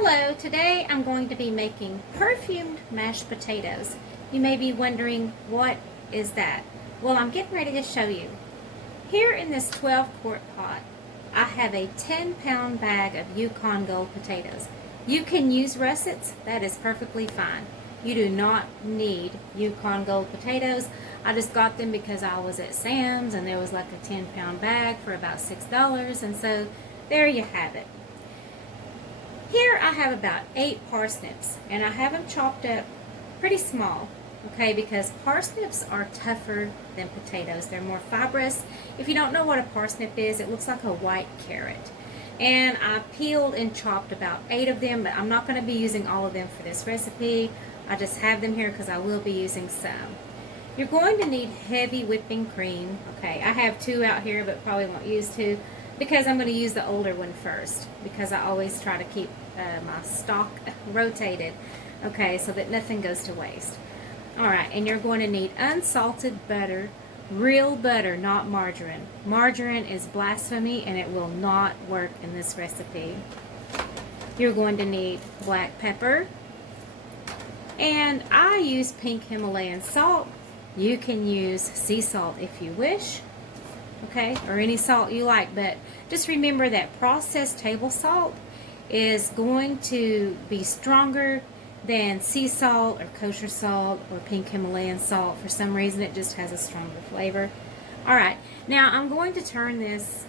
Hello, today I'm going to be making perfumed mashed potatoes. You may be wondering, what is that? Well, I'm getting ready to show you. Here in this 12-quart pot, I have a 10-pound bag of Yukon Gold potatoes. You can use russets, that is perfectly fine. You do not need Yukon Gold potatoes. I just got them because I was at Sam's and there was like a 10-pound bag for about $6, and so there you have it. Here I have about 8 parsnips, and I have them chopped up pretty small, okay, because parsnips are tougher than potatoes. They're more fibrous. If you don't know what a parsnip is, it looks like a white carrot. And I peeled and chopped about 8 of them, but I'm not going to be using all of them for this recipe. I just have them here because I will be using some. You're going to need heavy whipping cream. Okay, I have 2 out here, but probably won't use 2. Because I'm going to use the older one first, because I always try to keep my stock rotated, okay, so that nothing goes to waste. Alright, and you're going to need unsalted butter, real butter, not margarine. Margarine is blasphemy and it will not work in this recipe. You're going to need black pepper, and I use pink Himalayan salt. You can use sea salt if you wish. Okay, or any salt you like, but just remember that processed table salt is going to be stronger than sea salt or kosher salt or pink Himalayan salt. For some reason it just has a stronger flavor. Alright, now I'm going to turn this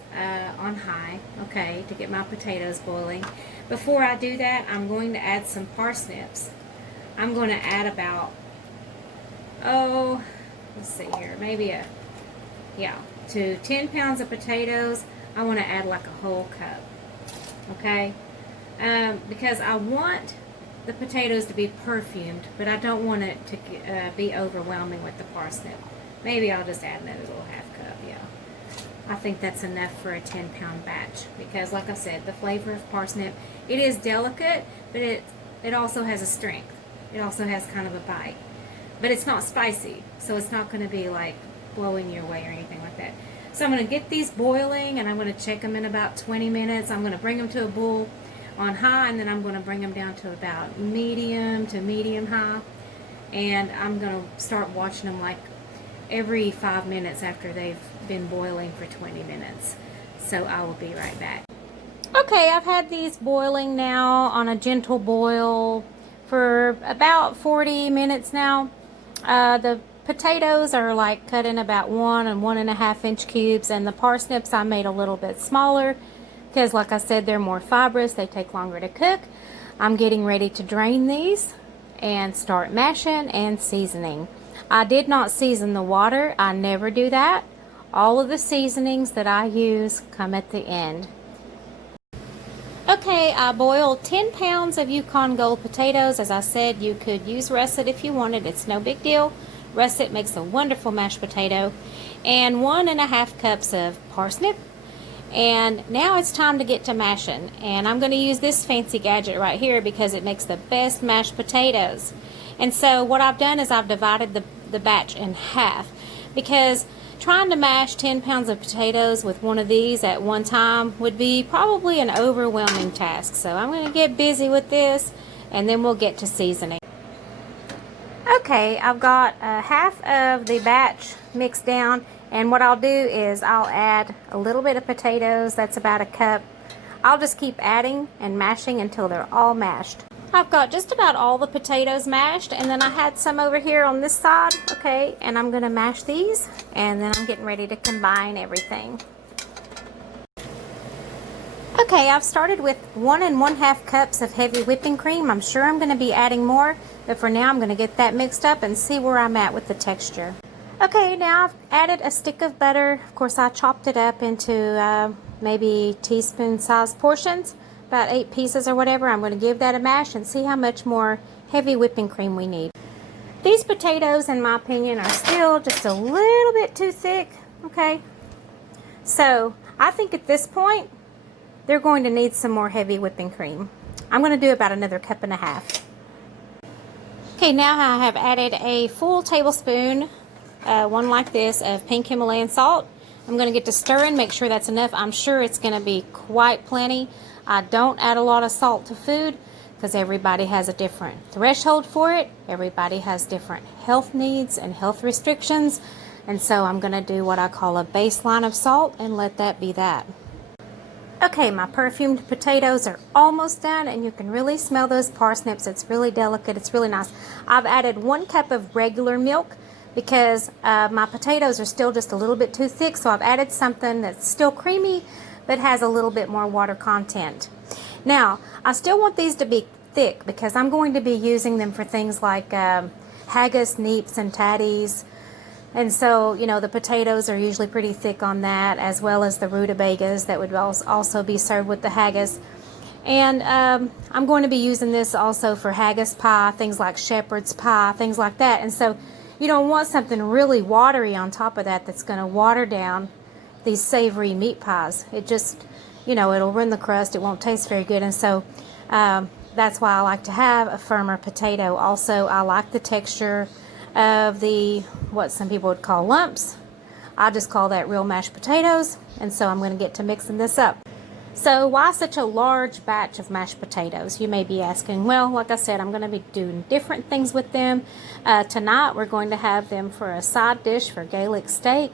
on high, okay, to get my potatoes boiling. Before I do that, I'm going to add some parsnips. I'm going to add about, let's see here, maybe to 10 pounds of potatoes, I want to add like a whole cup, okay? Because I want the potatoes to be perfumed, but I don't want it to be overwhelming with the parsnip. Maybe I'll just add another little half cup, yeah. I think that's enough for a 10-pound batch, because like I said, the flavor of parsnip, it is delicate, but it also has a strength. It also has kind of a bite. But it's not spicy, so it's not going to be like blowing you away or anything like that. So I'm going to get these boiling, and I'm going to check them in about 20 minutes. I'm going to bring them to a boil on high, and then I'm going to bring them down to about medium to medium high, and I'm going to start watching them like every 5 minutes after they've been boiling for 20 minutes. So I will be right back. Okay, I've had these boiling now on a gentle boil for about 40 minutes now. The potatoes are like cut in about 1 and 1.5 inch cubes, and the parsnips I made a little bit smaller because, like I said, they're more fibrous. They take longer to cook. I'm getting ready to drain these and start mashing and seasoning. I did not season the water. I never do that. All of the seasonings that I use come at the end. Okay, I boiled 10 pounds of Yukon Gold potatoes. As I said, you could use russet if you wanted. It's no big deal. Russet makes a wonderful mashed potato. And 1.5 cups of parsnip. And now it's time to get to mashing. And I'm going to use this fancy gadget right here because it makes the best mashed potatoes. And so what I've done is I've divided the batch in half, because trying to mash 10 pounds of potatoes with one of these at one time would be probably an overwhelming task. So I'm going to get busy with this, and then we'll get to seasoning. Okay, I've got half of the batch mixed down, and what I'll do is I'll add a little bit of potatoes. That's about a cup. I'll just keep adding and mashing until they're all mashed. I've got just about all the potatoes mashed, and then I had some over here on this side, okay, and I'm going to mash these, and then I'm getting ready to combine everything. Okay, I've started with 1 1/2 cups of heavy whipping cream. I'm sure I'm going to be adding more, but for now I'm going to get that mixed up and see where I'm at with the texture. Okay, now I've added a stick of butter. Of course, I chopped it up into maybe teaspoon-sized portions, about 8 pieces or whatever. I'm going to give that a mash and see how much more heavy whipping cream we need. These potatoes, in my opinion, are still just a little bit too thick, okay? So I think at this point, they're going to need some more heavy whipping cream. I'm going to do about another 1.5 cups. Okay, now I have added a full tablespoon, one like this, of pink Himalayan salt. I'm going to get to stirring, make sure that's enough. I'm sure it's going to be quite plenty. I don't add a lot of salt to food, because everybody has a different threshold for it. Everybody has different health needs and health restrictions. And so I'm going to do what I call a baseline of salt and let that be that. Okay, my perfumed potatoes are almost done, and you can really smell those parsnips. It's really delicate. It's really nice. I've added 1 cup of regular milk because my potatoes are still just a little bit too thick, so I've added something that's still creamy but has a little bit more water content. Now, I still want these to be thick because I'm going to be using them for things like haggis, neeps, and tatties. And so, you know, the potatoes are usually pretty thick on that, as well as the rutabagas that would also be served with the haggis. And I'm going to be using this also for haggis pie, things like shepherd's pie, things like that. And so you don't want something really watery on top of that that's going to water down these savory meat pies. It just, you know, it'll ruin the crust. It won't taste very good. And so that's why I like to have a firmer potato. Also, I like the texture of the, what some people would call lumps. I just call that real mashed potatoes. And so I'm going to get to mixing this up. So why such a large batch of mashed potatoes? You may be asking. Well, like I said, I'm going to be doing different things with them. Tonight we're going to have them for a side dish for Gaelic steak.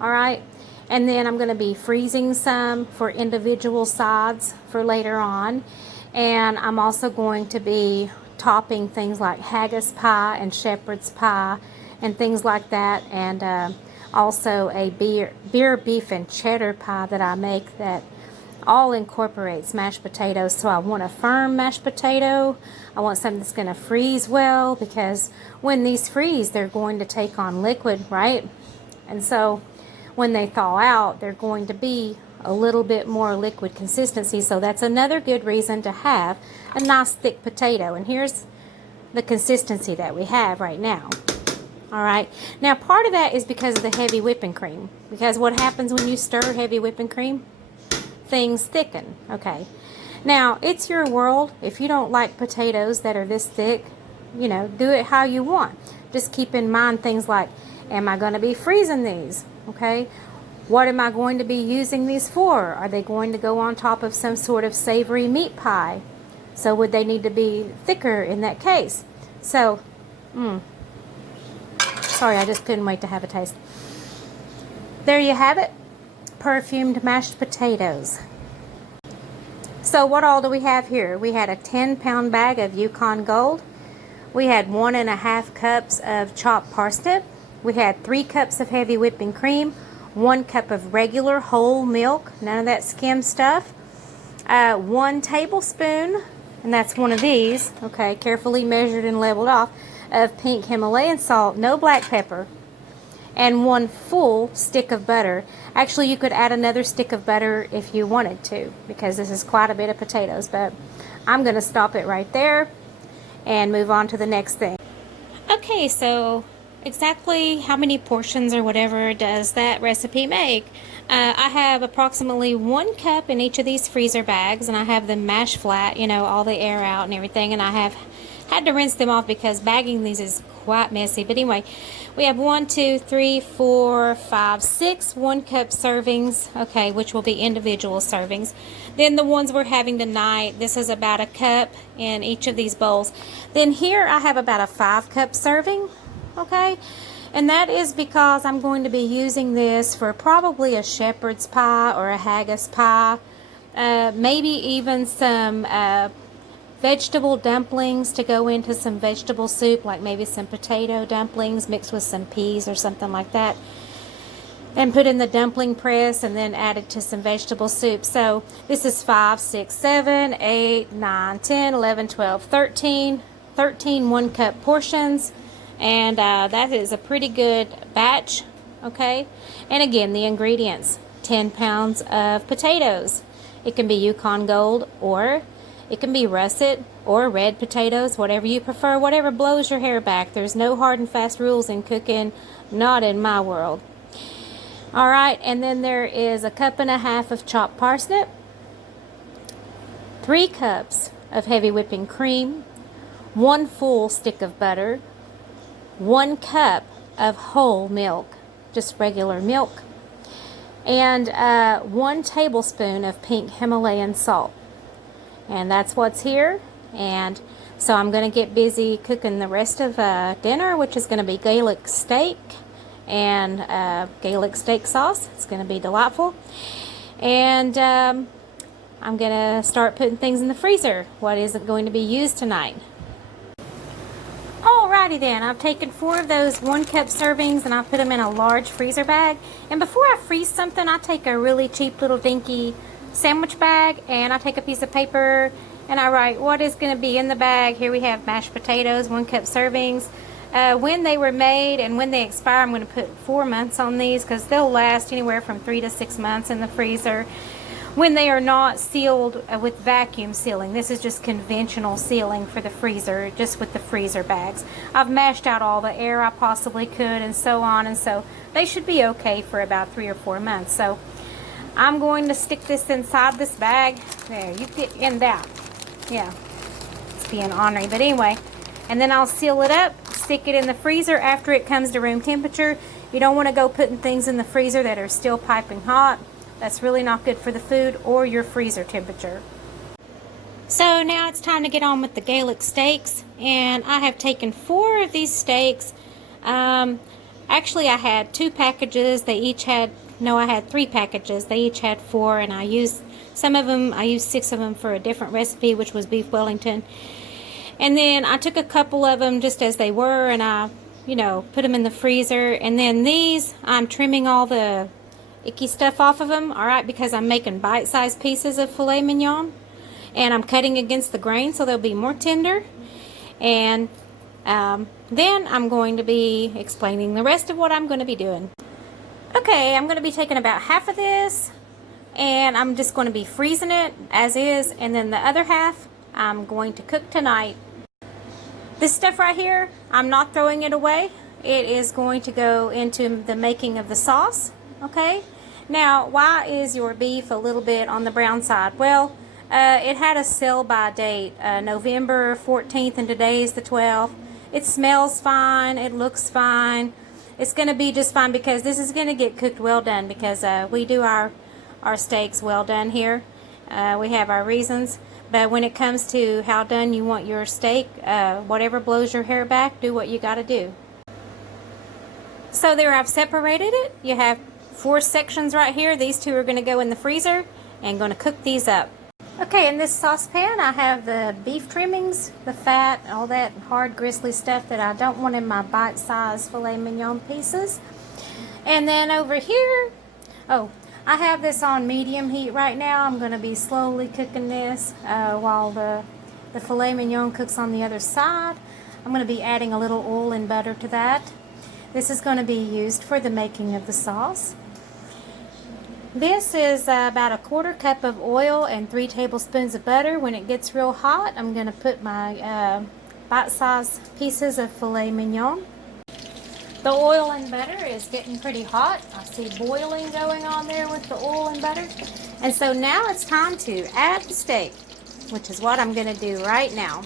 All right. And then I'm going to be freezing some for individual sides for later on. And I'm also going to be topping things like haggis pie and shepherd's pie and things like that, and also a beer, beef, and cheddar pie that I make that all incorporates mashed potatoes. So I want a firm mashed potato. I want something that's going to freeze well, because when these freeze, they're going to take on liquid, right? And so when they thaw out, they're going to be a little bit more liquid consistency. So that's another good reason to have a nice thick potato. And here's the consistency that we have right now. All right. Now, part of that is because of the heavy whipping cream. Because what happens when you stir heavy whipping cream? Things thicken. Okay. Now, it's your world. If you don't like potatoes that are this thick, you know, do it how you want. Just keep in mind things like, am I going to be freezing these? Okay. What am I going to be using these for? Are they going to go on top of some sort of savory meat pie? So would they need to be thicker in that case? So, sorry, I just couldn't wait to have a taste. There you have it. Perfumed mashed potatoes. So what all do we have here? We had a 10-pound bag of Yukon Gold. We had 1.5 cups of chopped parsnip. We had 3 cups of heavy whipping cream. 1 cup of regular whole milk, none of that skim stuff. 1 tablespoon, and that's one of these, okay, carefully measured and leveled off, of pink Himalayan salt, no black pepper. And 1 full stick of butter. Actually, you could add another stick of butter if you wanted to, because this is quite a bit of potatoes, but I'm going to stop it right there and move on to the next thing. Okay, so exactly how many portions or whatever does that recipe make? I have approximately 1 cup in each of these freezer bags, and I have them mashed flat, you know, all the air out and everything, and I have had to rinse them off because bagging these is quite messy. But anyway, we have 1, 2, 3, 4, 5, 6 1-cup servings, okay, which will be individual servings. Then the ones we're having tonight, this is about 1 cup in each of these bowls. Then here I have about a 5-cup serving. Okay, and that is because I'm going to be using this for probably a shepherd's pie or a haggis pie, maybe even some vegetable dumplings to go into some vegetable soup, like maybe some potato dumplings mixed with some peas or something like that, and put in the dumpling press and then add it to some vegetable soup. So this is 5, 6, 7, 8, 9, 10, 11, 12, 13 1-cup portions. And that is a pretty good batch, okay? And again, the ingredients, 10 pounds of potatoes. It can be Yukon Gold, or it can be russet or red potatoes, whatever you prefer, whatever blows your hair back. There's no hard and fast rules in cooking, not in my world. All right, and then there is 1.5 cups of chopped parsnip, 3 cups of heavy whipping cream, 1 full stick of butter, 1 cup of whole milk, just regular milk, and 1 tablespoon of pink Himalayan salt. And that's what's here. And so I'm going to get busy cooking the rest of dinner, which is going to be Gaelic steak and Gaelic steak sauce. It's going to be delightful. And I'm going to start putting things in the freezer, what isn't going to be used tonight. Alrighty then, I've taken 4 of those 1-cup servings and I've put them in a large freezer bag. And before I freeze something, I take a really cheap little dinky sandwich bag and I take a piece of paper and I write what is going to be in the bag. Here we have mashed potatoes, 1-cup servings. When they were made and when they expire, I'm going to put 4 months on these because they'll last anywhere from 3 to 6 months in the freezer. When they are not sealed with vacuum sealing, this is just conventional sealing for the freezer, just with the freezer bags. I've mashed out all the air I possibly could and so on, and so they should be okay for about 3 or 4 months. So I'm going to stick this inside this bag. There, you get in that. Yeah, it's being ornery, but anyway. And then I'll seal it up, stick it in the freezer after it comes to room temperature. You don't want to go putting things in the freezer that are still piping hot. That's really not good for the food or your freezer temperature. So now it's time to get on with the Gaelic steaks, and I have taken 4 of these steaks. Actually I had 2 packages. They each had, no, I had 3 packages. They each had 4, and I used some of them, I used 6 of them for a different recipe, which was beef Wellington. And then I took a couple of them just as they were, and I, put them in the freezer. And then these, I'm trimming all the icky stuff off of them, alright, because I'm making bite-sized pieces of filet mignon. And I'm cutting against the grain so they'll be more tender. And then I'm going to be explaining the rest of what I'm going to be doing. Okay, I'm going to be taking about half of this, and I'm just going to be freezing it as is, and then the other half I'm going to cook tonight. This stuff right here, I'm not throwing it away. It is going to go into the making of the sauce, okay? Now, why is your beef a little bit on the brown side? Well, it had a sell-by date, November 14th, and today's the 12th. It smells fine. It looks fine. It's going to be just fine because this is going to get cooked well done because we do our steaks well done here. We have our reasons. But when it comes to how done you want your steak, whatever blows your hair back, do what you got to do. So there I've separated it. You have 4 sections right here. These 2 are going to go in the freezer and going to cook these up. Okay, in this saucepan I have the beef trimmings, the fat, all that hard gristly stuff that I don't want in my bite-sized filet mignon pieces. And then over here, I have this on medium heat right now. I'm going to be slowly cooking this while the filet mignon cooks on the other side. I'm going to be adding a little oil and butter to that. This is going to be used for the making of the sauce. This is about a 1/4 cup of oil and 3 tablespoons of butter. When it gets real hot, I'm going to put my bite-sized pieces of filet mignon. The oil and butter is getting pretty hot. I see boiling going on there with the oil and butter. And so now it's time to add the steak, which is what I'm going to do right now.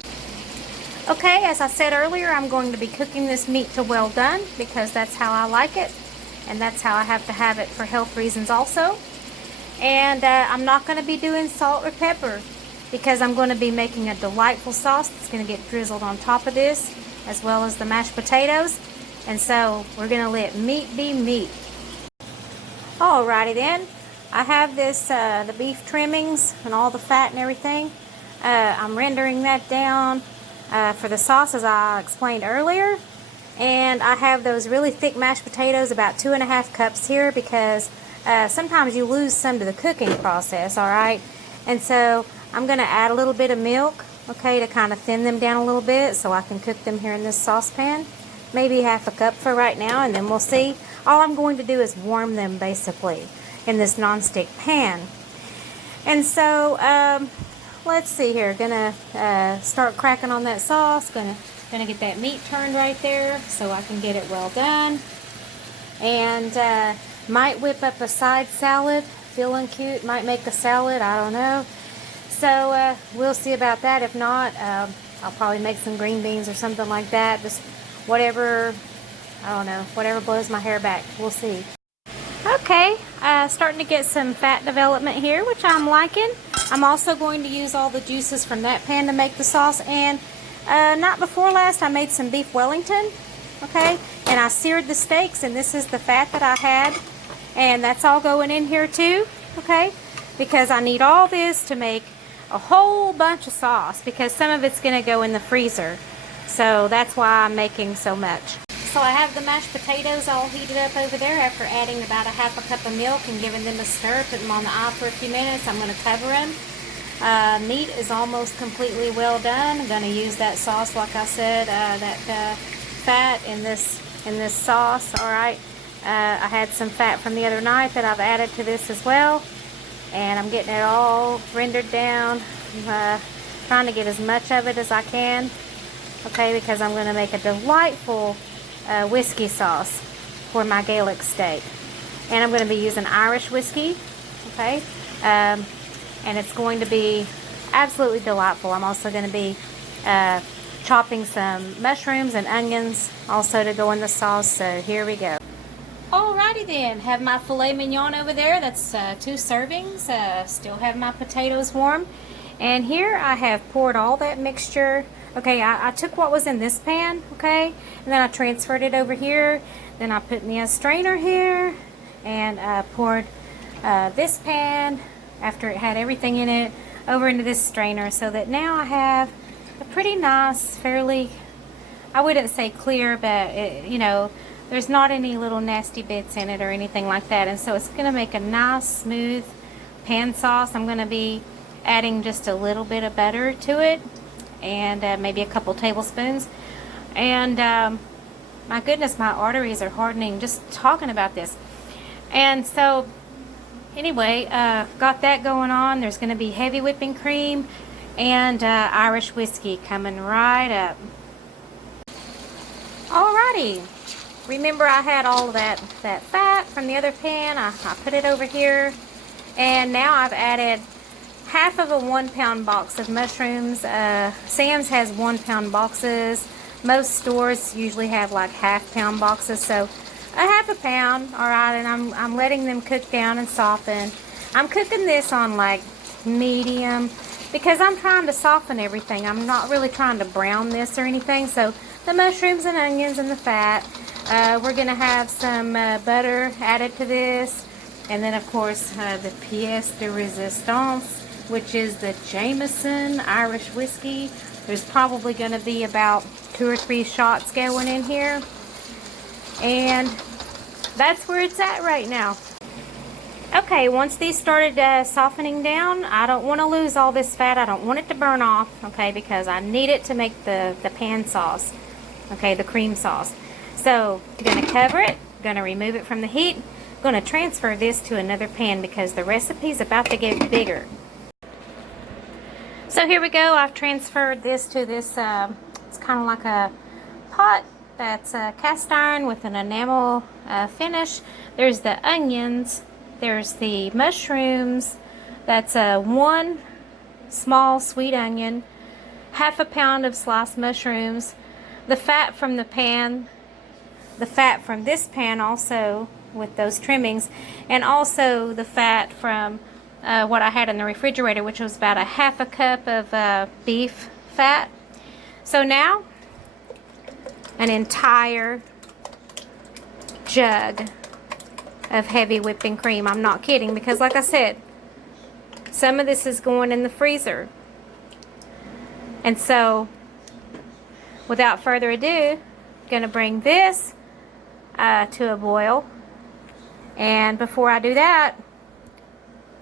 Okay, as I said earlier, I'm going to be cooking this meat to well done because that's how I like it. And that's how I have to have it for health reasons also. And I'm not going to be doing salt or pepper because I'm going to be making a delightful sauce that's going to get drizzled on top of this, as well as the mashed potatoes. And so we're going to let meat be meat. Alrighty then, I have this, the beef trimmings and all the fat and everything. I'm rendering that down for the sauce as I explained earlier. And I have those really thick mashed potatoes, about 2.5 cups here, because sometimes you lose some to the cooking process, alright? And so I'm going to add a little bit of milk, okay, to kind of thin them down a little bit so I can cook them here in this saucepan. Maybe 1/2 cup for right now, and then we'll see. All I'm going to do is warm them basically in this nonstick pan. And so let's see here. Gonna start cracking on that sauce. Gonna get that meat turned right there so I can get it well done. And might whip up a side salad. Feeling cute. Might make a salad. I don't know. So we'll see about that. If not, I'll probably make some green beans or something like that. Just whatever, I don't know, whatever blows my hair back. We'll see. Okay, starting to get some fat development here, which I'm liking. I'm also going to use all the juices from that pan to make the sauce. And not before last, I made some beef Wellington, okay? And I seared the steaks, and this is the fat that I had. And that's all going in here too, okay? Because I need all this to make a whole bunch of sauce, because some of it's going to go in the freezer. So that's why I'm making so much. So I have the mashed potatoes all heated up over there after adding about a half a cup of milk and giving them a stir. Put them on the eye for a few minutes. I'm going to cover them. Meat is almost completely well done. I'm going to use that sauce, like I said, that fat in this sauce. All right. I had some fat from the other night that I've added to this as well, and I'm getting it all rendered down. I'm trying to get as much of it as I can, okay, because I'm going to make a delightful whiskey sauce for my Gaelic steak. And I'm going to be using Irish whiskey, okay, and it's going to be absolutely delightful. I'm also going to be chopping some mushrooms and onions also to go in the sauce, so here we go. Alrighty then, have my filet mignon over there. That's 2 servings. Still have my potatoes warm. And here I have poured all that mixture. Okay, I took what was in this pan, okay, and then I transferred it over here. Then I put me a strainer here and poured this pan, after it had everything in it, over into this strainer, so that now I have a pretty nice, fairly, I wouldn't say clear, but it, you know, there's not any little nasty bits in it or anything like that. And so it's going to make a nice, smooth pan sauce. I'm going to be adding just a little bit of butter to it, and maybe a couple tablespoons. And my goodness, my arteries are hardening just talking about this. And so anyway, got that going on. There's going to be heavy whipping cream and Irish whiskey coming right up. Alrighty. Remember, I had all that fat from the other pan. I put it over here, and now I've added half of a 1 pound box of mushrooms. Sam's has 1 pound boxes. Most stores usually have like half pound boxes, so a half a pound. All right, and I'm letting them cook down and soften. I'm cooking this on like medium because I'm trying to soften everything. I'm not really trying to brown this or anything. So the mushrooms and onions and the fat. We're going to have some butter added to this, and then of course the pièce de résistance, which is the Jameson Irish whiskey. There's probably going to be about 2 or 3 shots going in here, and that's where it's at right now. Okay, once these started softening down, I don't want to lose all this fat. I don't want it to burn off, okay, because I need it to make the pan sauce, okay, the cream sauce. So I'm going to cover it, going to remove it from the heat, going to transfer this to another pan because the recipe's about to get bigger. So here we go. I've transferred this to this, it's kind of like a pot that's cast iron with an enamel finish. There's the onions, there's the mushrooms, that's 1 small sweet onion, half a pound of sliced mushrooms, the fat from the pan, the fat from this pan also with those trimmings, and also the fat from what I had in the refrigerator, which was about a half a cup of beef fat. So now an entire jug of heavy whipping cream. I'm not kidding, because like I said, some of this is going in the freezer. And so without further ado, I'm going to bring this to a boil. And before I do that,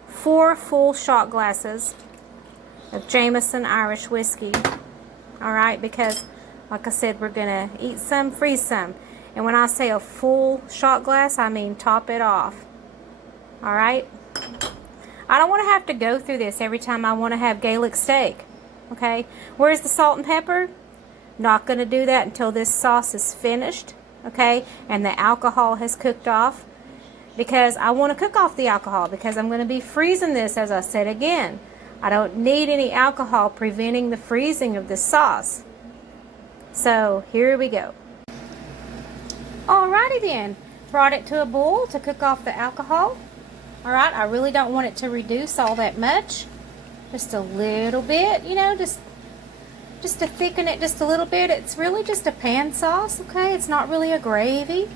4 full shot glasses of Jameson Irish whiskey. Alright, because like I said, we're going to eat some, freeze some. And when I say a full shot glass, I mean top it off. Alright? I don't want to have to go through this every time I want to have Gaelic steak. Okay? Where's the salt and pepper? Not going to do that until this sauce is finished. Okay? And the alcohol has cooked off. Because I want to cook off the alcohol, because I'm going to be freezing this, as I said again. I don't need any alcohol preventing the freezing of this sauce. So here we go. Alrighty then. Brought it to a boil to cook off the alcohol. Alright, I really don't want it to reduce all that much. Just a little bit, you know, just to thicken it just a little bit. It's really just a pan sauce, okay? It's not really a gravy.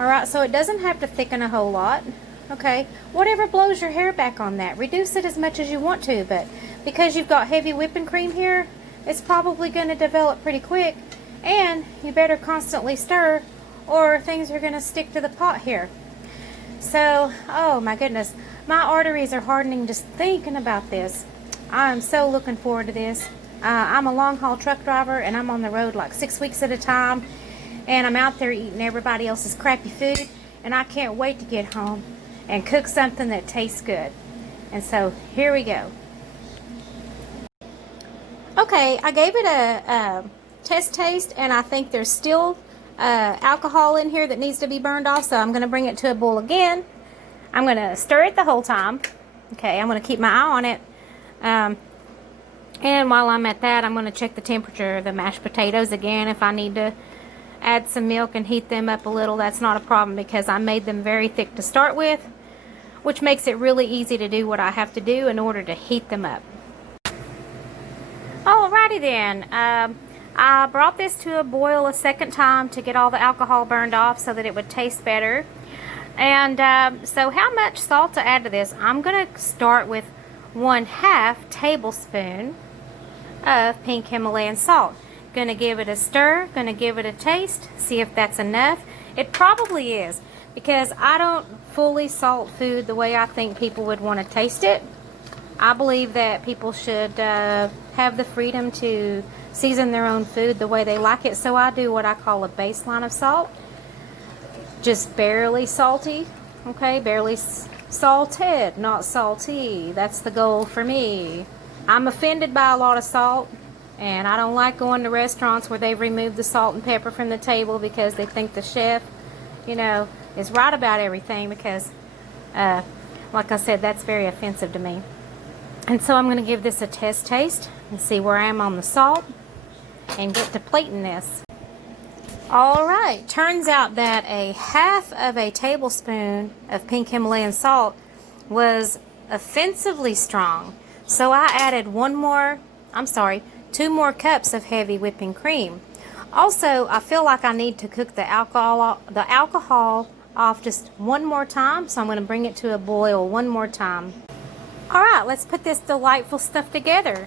Alright, so it doesn't have to thicken a whole lot. Okay, whatever blows your hair back on that. Reduce it as much as you want to, but because you've got heavy whipping cream here, it's probably going to develop pretty quick, and you better constantly stir or things are going to stick to the pot here. So, oh my goodness, my arteries are hardening just thinking about this. I'm so looking forward to this. I'm a long haul truck driver and I'm on the road like 6 weeks at a time, and I'm out there eating everybody else's crappy food, and I can't wait to get home and cook something that tastes good. And so here we go. Okay, I gave it a test taste, and I think there's still alcohol in here that needs to be burned off, so I'm going to bring it to a boil again. I'm going to stir it the whole time. Okay, I'm going to keep my eye on it. And while I'm at that, I'm going to check the temperature of the mashed potatoes again. If I need to add some milk and heat them up a little, that's not a problem, because I made them very thick to start with, which makes it really easy to do what I have to do in order to heat them up. Alrighty then, I brought this to a boil a second time to get all the alcohol burned off so that it would taste better. And so how much salt to add to this? I'm going to start with 1/2 tablespoon of pink Himalayan salt. Going to give it a stir, going to give it a taste, see if that's enough. It probably is, because I don't fully salt food the way I think people would want to taste it. I believe that people should have the freedom to season their own food the way they like it, so I do what I call a baseline of salt. Just barely salty, okay? Barely salted, not salty. That's the goal for me. I'm offended by a lot of salt, and I don't like going to restaurants where they've removed the salt and pepper from the table because they think the chef, you know, is right about everything, because like I said, that's very offensive to me. And so I'm going to give this a test taste and see where I am on the salt and get to plating this. Alright, turns out that 1/2 tablespoon of pink Himalayan salt was offensively strong. So I added 2 more cups of heavy whipping cream. Also, I feel like I need to cook the alcohol off just one more time, so I'm going to bring it to a boil one more time. Alright, let's put this delightful stuff together.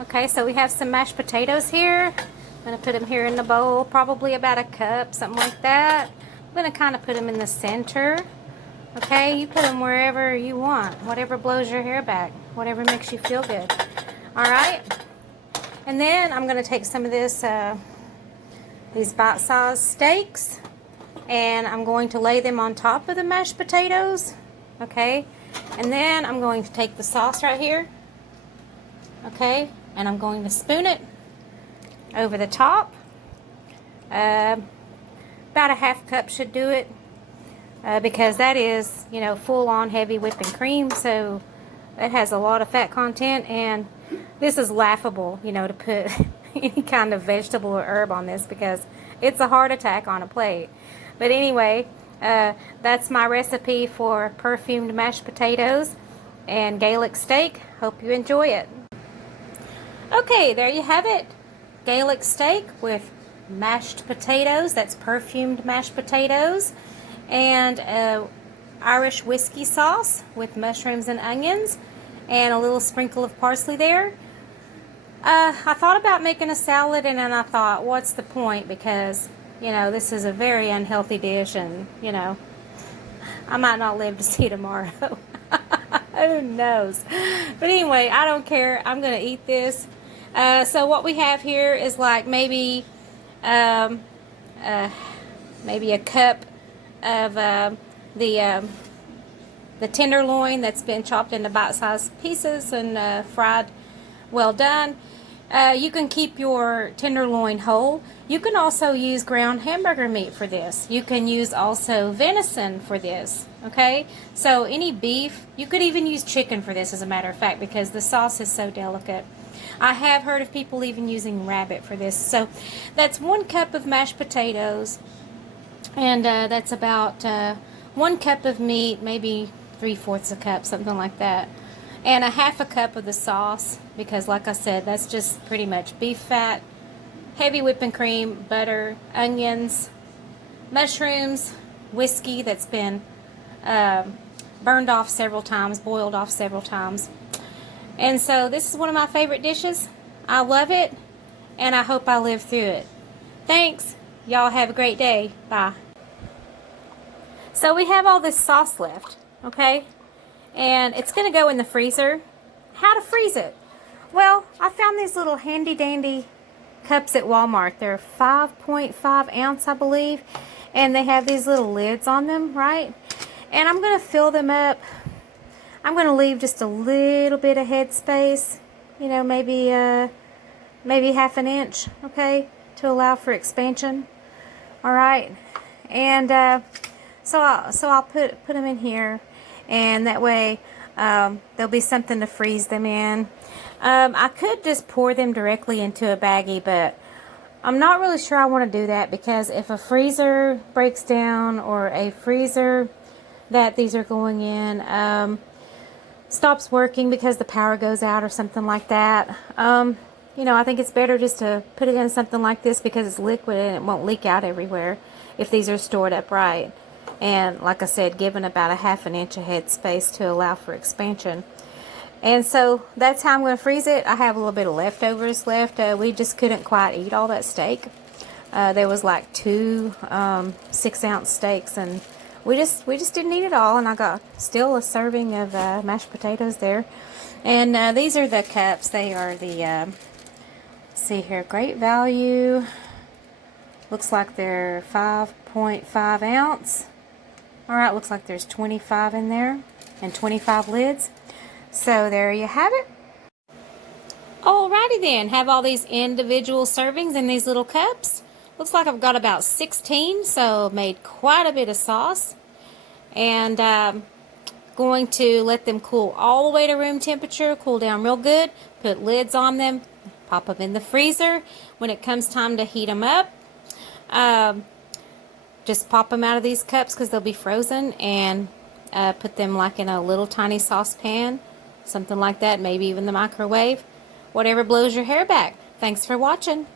Okay, so we have some mashed potatoes here. I'm going to put them here in the bowl, probably about a cup, something like that. I'm going to kind of put them in the center. Okay, you put them wherever you want, whatever blows your hair back, whatever makes you feel good. Alright, and then I'm going to take some of this, these bite-sized steaks, and I'm going to lay them on top of the mashed potatoes. Okay, and then I'm going to take the sauce right here, okay, and I'm going to spoon it over the top. About a 1/2 cup should do it, because that is, you know, full-on heavy whipping cream, so it has a lot of fat content, and this is laughable, you know, to put any kind of vegetable or herb on this, because it's a heart attack on a plate. But anyway, that's my recipe for perfumed mashed potatoes and Gaelic steak. Hope you enjoy it. Okay, there you have it. Gaelic steak with mashed potatoes. That's perfumed mashed potatoes. And Irish whiskey sauce with mushrooms and onions. And a little sprinkle of parsley there. I thought about making a salad, and then I thought, what's the point? Because, you know, this is a very unhealthy dish, and, you know, I might not live to see tomorrow. Who knows? But anyway, I don't care. I'm going to eat this. So what we have here is like maybe a cup of the tenderloin that's been chopped into bite-sized pieces and fried well done. You can keep your tenderloin whole. You can also use ground hamburger meat for this. You can use also venison for this. Okay, so any beef, you could even use chicken for this, as a matter of fact, because the sauce is so delicate. I have heard of people even using rabbit for this. So that's 1 cup of mashed potatoes, and that's about 1 cup of meat, maybe 3/4 a cup, something like that. and a half a cup of the sauce, because like I said, that's just pretty much beef fat, heavy whipping cream, butter, onions, mushrooms, whiskey that's been burned off several times, boiled off several times. And so this is one of my favorite dishes. I love it, and I hope I live through it. Thanks. Y'all have a great day. Bye. So we have all this sauce left, okay? And it's going to go in the freezer. How to freeze it? Well, I found these little handy dandy cups at Walmart. They're 5.5 ounce, I believe. And they have these little lids on them, right? And I'm going to fill them up. I'm going to leave just a little bit of head space. You know, maybe half an inch, okay? To allow for expansion. All right. And so I'll put them in here. And that way there'll be something to freeze them in. I could just pour them directly into a baggie, but I'm not really sure I want to do that, because if a freezer breaks down, or a freezer that these are going in stops working because the power goes out or something like that, you know, I think it's better just to put it in something like this, because it's liquid and it won't leak out everywhere if these are stored upright. And like I said, given about a half an inch of head space to allow for expansion. And so that's how I'm going to freeze it. I have a little bit of leftovers left. We just couldn't quite eat all that steak. There was like 2 6-ounce steaks, and we just didn't eat it all. And I got still a serving of mashed potatoes there. And these are the cups. They are the let's see here, Great Value. Looks like they're 5.5 ounce. Alright, looks like there's 25 in there, and 25 lids. So there you have it. Alrighty then, have all these individual servings in these little cups. Looks like I've got about 16, so made quite a bit of sauce. And going to let them cool all the way to room temperature, cool down real good, put lids on them, pop them in the freezer. When it comes time to heat them up, just pop them out of these cups because they'll be frozen, and put them like in a little tiny saucepan, something like that, maybe even the microwave, whatever blows your hair back. Thanks for watching.